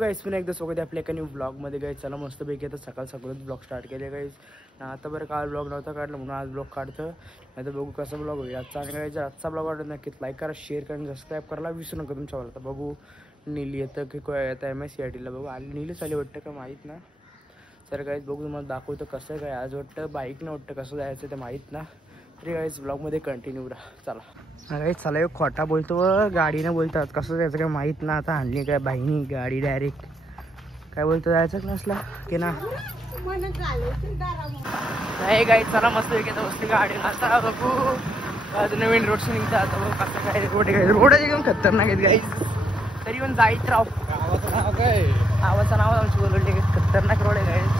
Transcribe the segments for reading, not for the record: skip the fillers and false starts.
गाईस पुन्हा एकदा सोबत आपल्या एका न्यू ब्लॉगमध्ये गाईस. चला मस्तपैकी आता सकाळ सकाळच ब्लॉग स्टार्ट केले गाईस. आता बरं काल ब्लॉग नव्हता काढला म्हणून आज ब्लॉग काढतं. नाही तर बघू कसा ब्लॉग होईल आजचा. आणि गाईस आजचा ब्लॉग आवडत नक्कीच लाईक करा, शेअर करा, सबस्क्राईब करायला विसरू नका तुमच्यावर. आता बघू नीली येतं की येतं MSCITला बघू. आली नीलीच आली वाटतं का माहीत ना. तर गाईस बघू तुम्हाला दाखवतं कसं काय आज वाटतं बाईकनं वाटतं कसं जायचं ते माहीत ना. तरी गाईस ब्लॉगमध्ये कंटिन्यू राहा. चला गाईस चला एक खोटा बोलतो गाडीनं बोलतात कसं जायचं काय माहीत ना. आता आणली काय बाईनी गाडी डायरेक्ट काय बोलतो जायचं नसला की ना नाही गाईस. चला मस्त येतं बसली गाडी. आता बघू आज नवीन रोडचं निघतं. आता बघू कसं काय रोड आहे. रोड एकदम खतरनाक आहेत गाईस. तरी पण जायचं राव. आवाचं नाव आमची बोलवली खतरनाक रोड आहे गाईस.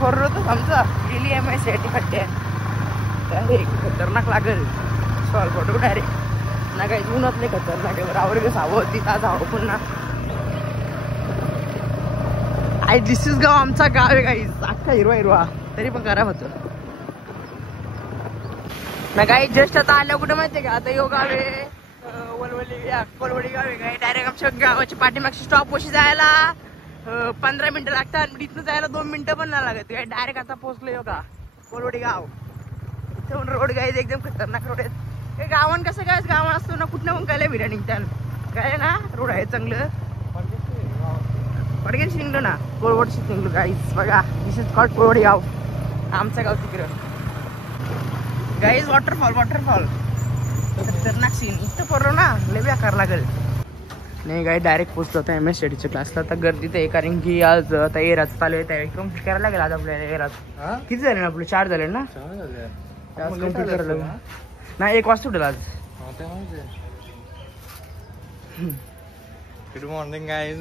ठरवतोच आमचा गेली MSCIT खड्डे डायरेक्ट खतरनाक लागेल. सॉल्व फोटो डायरेक्ट ना काही उन्हात नाही खतरनाक आहे. आवड सावं होती आज हवं पण ना. आय दिस इज गाव आमचा गाव आहे गाईस. अख्खा हिरवा हिरवा तरी पण खराब होतं ना काही. जस्ट आता आल्या कुठे माहितीये का. आता यो गाव आहे कोलवडी गाव आहे काय. डायरेक्ट आमच्या गावाच्या पाठीमागच्या स्टॉप वशी जायला 15 मिनिटं लागतात. आणि इथनं जायला 2 मिनिटं पण नाही लागत काय. डायरेक्ट आता पोहोचलो यो का कोलवडी गाव. रोड गाईज एकदम खतरनाक रोड आहेत. गावान कसं काय गावान असतो ना कुठनं पण काय बिर्याणी निघतात काय ना. रोड आहे चांगलं पडगेन निघलो ना कोळवडशी निघलो गाईज. बघा दिस इज कॉल्ड कोळवडी गाव. आमचं गाव तिकडं गाईज. वॉटरफॉल खतरनाक सीन इथं पडलो ना लय बेकार लागेल. नाही गाई डायरेक्ट पोचतो आता MSCITच्या क्लासला. आता गर्दी तर आहे कारण की आज आता एराच चालू आहे. एकदम करायला लागेल आज आपल्याला एराच. किती झाले ना आपले 4 झाले ना. कम्प्लीट करायला नाही 1 वाजता उठेल आज. Good morning guys.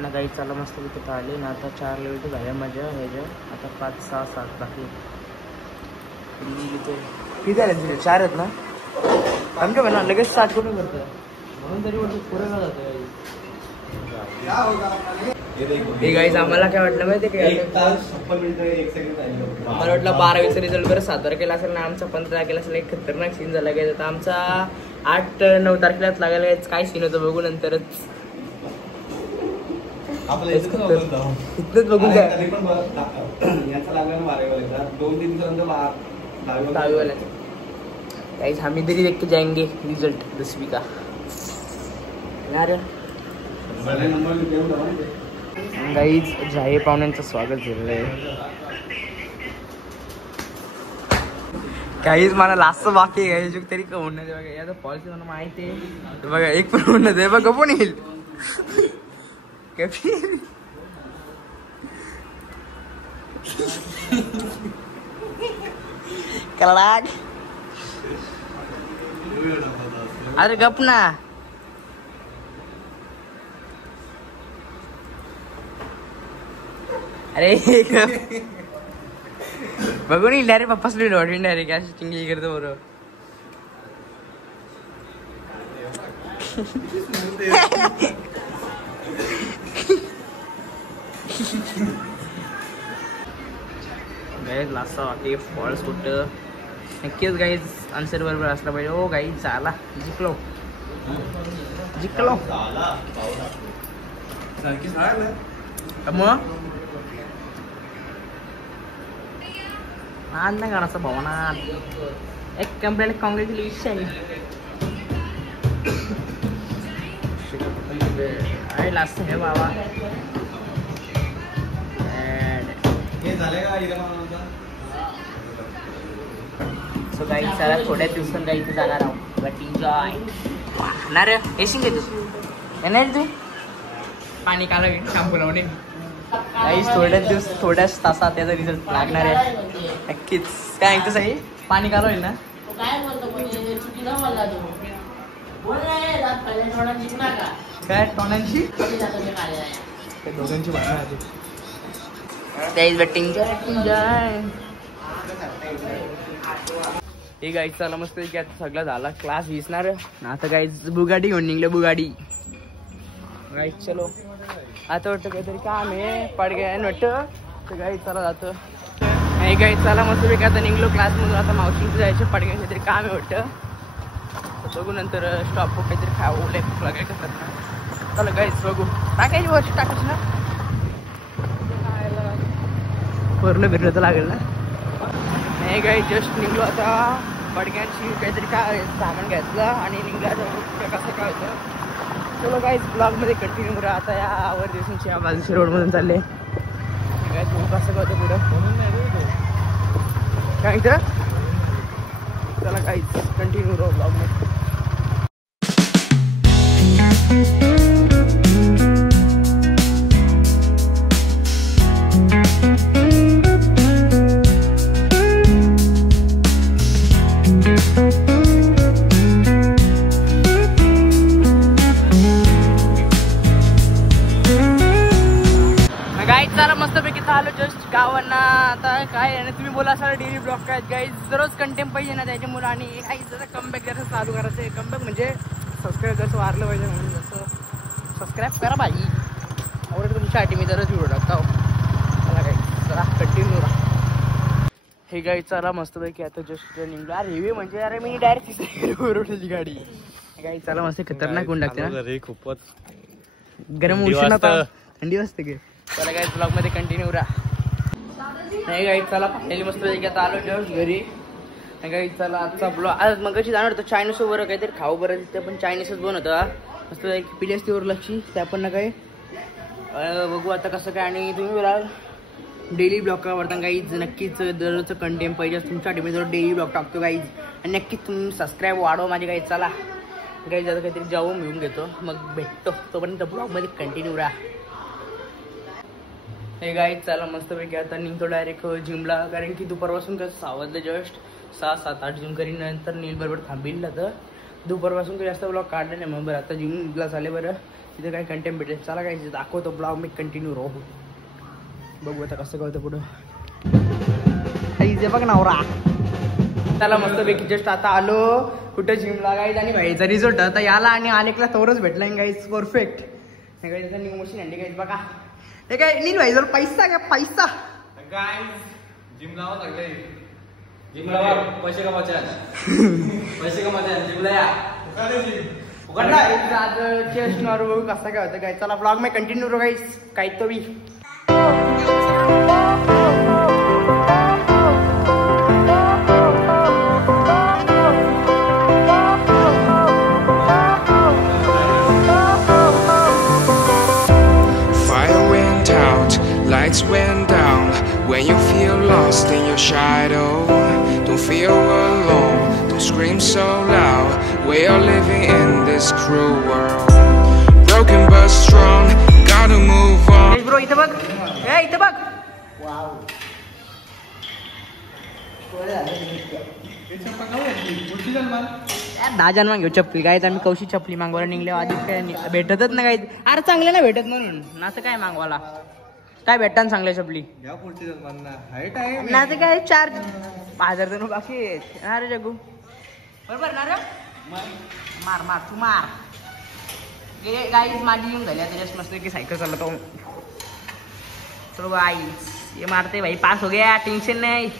ना गाई चला मस्त तिथं आले ना. आता 4 लेवल झाल्या माझ्या ह्याच्या. आता 5, 6, 7 बाकी किती झाले तुझे 4 आहेत ना. आमच्या म्हणा लगेच स्टार्ट करून करतो म्हणून तरी वाटतं पुढे ना जातं. हे गाईज आम्हाला काय वाटलं माहिती काय. 1 तास 56 मिनिटं 1 सेकंड. मला वाटलं 12वीचा रिझल्ट बरं 7 तारखेला असेल ना. आमचा 15 तारखेला असेल. एक खतरनाक सीन झाला काय. आता आमचा 8-9 तारखेलाच लागायला काय सीन होतं बघू नंतरच. आपल्याला इथलंच बघून काय याचा लागला ना 2-3 दहावीवाला गाईज. आम्ही तरी देखते जाएंगे रिझल्ट 10वीं का यार. गाईज जाहे पाहुण्यांचं स्वागत झालेलं आहे. काहीच मला लास्ट बाकी आहे गाईज तरी का म्हणणं बघा. याचा पॉलिसी मला माहिती आहे बघा. एक पण म्हणणं दे बघा पण येईल कलाड. अरे गप ना. अरे बघून येईल डायरेक्ट पप्पाच वाटून डायरेक्ट अशी चिंगी करतो बरोबर. गाईज लास्ट बाकी फॉल्स कुठं नक्कीच गाईज आन्सर बरोबर असला पाहिजे. ओ गाईज चाला जिंकलो मग आज नाही करायचं भवनात. एक कंप्लेंट कॉंग्रॅच्युलेशन आहे लास्ट हे बाबा. सो गाईज चला थोड्या दिवसांत गाईचं जाणार आहोत. बट एन्जॉय ना रे. येशील का तू येणार तू पाणी काला शॅम्पू लावणे. गाईज थोड्याच तासात त्याचा रिझल्ट लागणार आहे नक्कीच. काय ऐकतं सही पाणी काला होईल ना. काय टोनांची दोघांची गाईज बॅटिंग हे गाईज चला मस्त की आता सगळं झाला. क्लास दिसणार आता गाईज. बुगाडी घेऊन निघलं बुगाडी गाईज. चलो आता वाटतं काहीतरी काम आहे पडगेन वाटतं. तर गाईज चला जातो. नाही गाईज चला मस्त पैकी आता निघलो क्लासमधून. आता मावशींचं जायचं पडगेन काहीतरी काम आहे वाटतं. तर बघू नंतर स्टॉप काहीतरी खाऊ भूक लागेल कसं. चला गाईस बघू टाकायची वर्ष टाकायची ना वरनं बिरलं तर लागेल ना नाही गाई जस्ट निघलो आता बडग्यांची काहीतरी काय सामान घेतलं आणि निघला कसं काय होतं चलो गाईस ब्लॉगमध्ये कंटिन्यू करा आता या वर दिवसांची या बाजूची रोडमधून चालले गाईस बघू कसं काय होतं पुढं काय इथं चला गाईस कंटिन्यू करू ब्लॉगमध्ये मस्तपैकी आलो जस्ट गावांना आता काय आणि तुम्ही बोला असाल डेली ब्लॉग काय गाईज दररोज कंटेंट पाहिजे ना त्याच्यामुळे आणि काही जसं कमबॅक जसं चालू करायचं आहे कमबॅक म्हणजे सबस्क्राईब जसं वारलं पाहिजे म्हणून जसं सबस्क्राईब करा भाई आवडतं तुमच्यासाठी मी दररोज व्हिडिओ टाकतो मला काही जरा कंटिन्यू राहा हे गाई चला मस्तपैकी आता जस्ट निघलो अरे हेवी म्हणजे अरे मी डायरेक्ट तिथे गाडी गाई चला मस्त खतरनाक होऊन टाकते ना खूपच गरम उशीर नका थंडी वाजते की चला गाईज ब्लॉग मध्ये कंटिन्यू राहा नाही गाईज चला फायनली मस्त आता आलो जस्ट घरी गाईज चला आजचा ब्लॉग आज मगाशी जाणार होतं चायनीज वर काहीतरी खाऊ बरं तिथे पण चायनीजच बनवतं मस्त पिली असती वर लक्षी त्या पण ना काही बघू आता कसं काय आणि तुम्ही बोला डेली ब्लॉग का वाटतं गाईज नक्कीच दररोजचं कंटेंट पाहिजे तुमच्यासाठी मी जर डेली ब्लॉग टाकतो गाईज आणि नक्कीच तुम्ही सबस्क्राईब वाढवा माझी गाईज चला गाईज आता काहीतरी जाऊन घेऊन घेतो मग भेटतो तोपर्यंत ब्लॉगमध्ये कंटिन्यू राहा हे गाईज चला मस्तपैकी आता निघतो डायरेक्ट जिमला कारण की दुपारपासून कसं सावधलं जस्ट 6-7-8 जिम करीन नंतर नील बरोबर थांबील तर दुपारपासून काही जास्त ब्लॉग काढले नाही मग बरं आता जिमला चाले बरं तिथे काही कंटेंट भेटेल चला काय दाखवतो ब्लॉग मी कंटिन्यू राहू बघू आता कसं कळतं पुढं इथे बघ नवरा त्याला मस्तपैकी जस्ट आता आलो कुठं जिमला गाईज आणि भाईचा रिझल्ट आता याला आणि आलेकला तोरच भेटला गाईज परफेक्ट गाईज आता न्यू मशीन आणली गाईज बघा हे काय नील भाई जर पैसा का पैसा काय जिम लावा लागले जिम लावा पैसे कमावचे पैसे कमावचे जिमला या उघडला आज चेस्ट नॉर कसं काय होतं काय चला ब्लॉग मी कंटिन्यू करू गाईस काही तो बी Lights went down when you feel lost in your shadow. Don't feel alone, don't scream so loud. We are living in this cruel world. Broken but strong, gotta move on. Bro, इथे बघ. ए इथे बघ. Wow. दहा जण मागेव चप्पली काय आम्ही Cauchy चप्पली मागवायला निघले आधी काय भेटतच ना काही अरे चांगले ना भेटत म्हणून असं काय मागवायला काय भेटता चांगल्या चपली ना काय 4,000 जण बाकी अरे जगू बरोबर ना रे मार मार तू मार गाईज माझी येऊन झाली आता जस्ट मस्त की सायकल चालवतो चलो गाईज ये मारते भाई पास हो गया टेंशन नाही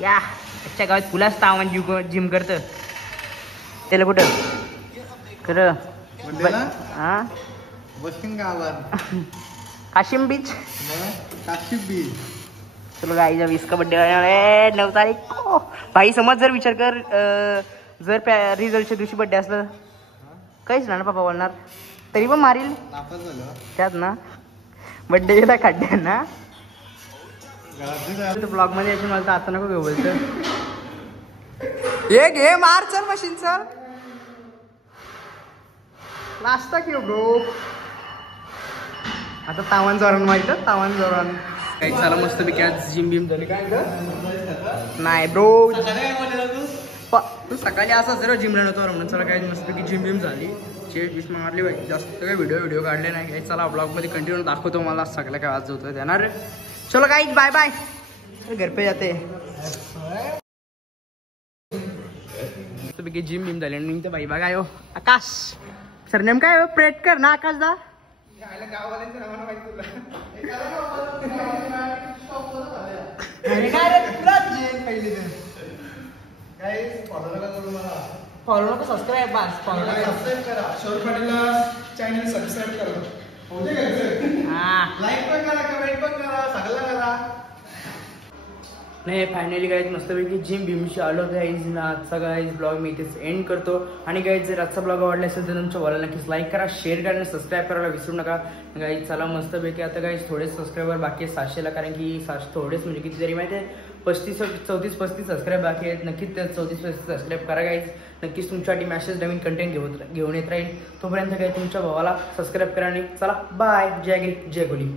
या अच्छा गावात फुलाच तावन जिम करतं त्याला कुठं खरं हा बसून गावात काशिम बीच काशी बीच चलो गाईचा 20 का बड्डे 9 तारीख को भाई समज जर विचार कर जर रिझल्टच्या दिवशी बड्डे असलं काहीच ना पापा बोलणार तरी पण मारील त्यात ना बड्डे गेला खड्ड्या ना ब्लॉग मध्ये यायची मला तर आता नको घेऊ बोलतं हे घे मार चल मशीन चल नाश्ता घेऊ ब्रो आता तावन जोरान माहित तावन जोरान काही चला मस्त पैकी आज जिम बिम झाली काय नाही ब्रो तू सकाळी असा जरा जिमला नव्हतो म्हणून चला काय मस्त पैकी जिम बिम झाली चेस्ट मारली पाहिजे जास्त काही व्हिडिओ काढले नाही काही चला ब्लॉग मध्ये कंटिन्यू दाखवतो मला सगळं काय आज होतं देणार चलो गाइस बाय बाय घर पे जाते मस्त पैकी जिम बिम झाली आणि भाई बघा हो आकाश सरनेम काय हो प्रेटकर ना आकाश दा फॉलो नको सबस्क्राईब बस फॉलो सबस्क्राईब करा शोर पाटीलला चॅनल सबस्क्राईब करा होते का हा लाईक पण करा कमेंट पण करा सगळं करा नाही फायनली गाईज मस्तपैकी जिम भीमशी आलो गाईज ना आजचा गाईज ब्लॉग मी इथेच एंड करतो आणि गाईज जर आजचा ब्लॉग आवडला असेल तर तुमच्या वॉलला नक्कीच लाईक करा शेअर करा आणि सबस्क्राईब करायला विसरू नका गाईज चला मस्तपैकी आता गाईज थोडेच सबस्क्रायबर बाकी आहेत 700ला कारण की थोडेच म्हणजे किती तरी माहिती आहे 34-35 सबस्क्राईब बाकी आहेत नक्कीच त्या 34-35 सबस्क्राईब करा गाईज नक्कीच तुमच्यासाठी मॅसेज नवीन कंटेंट घेऊन येत राहील तोपर्यंत काही तुमच्या भावाला सबस्क्राईब करा आणि चला बाय जय गिरी जय कोहली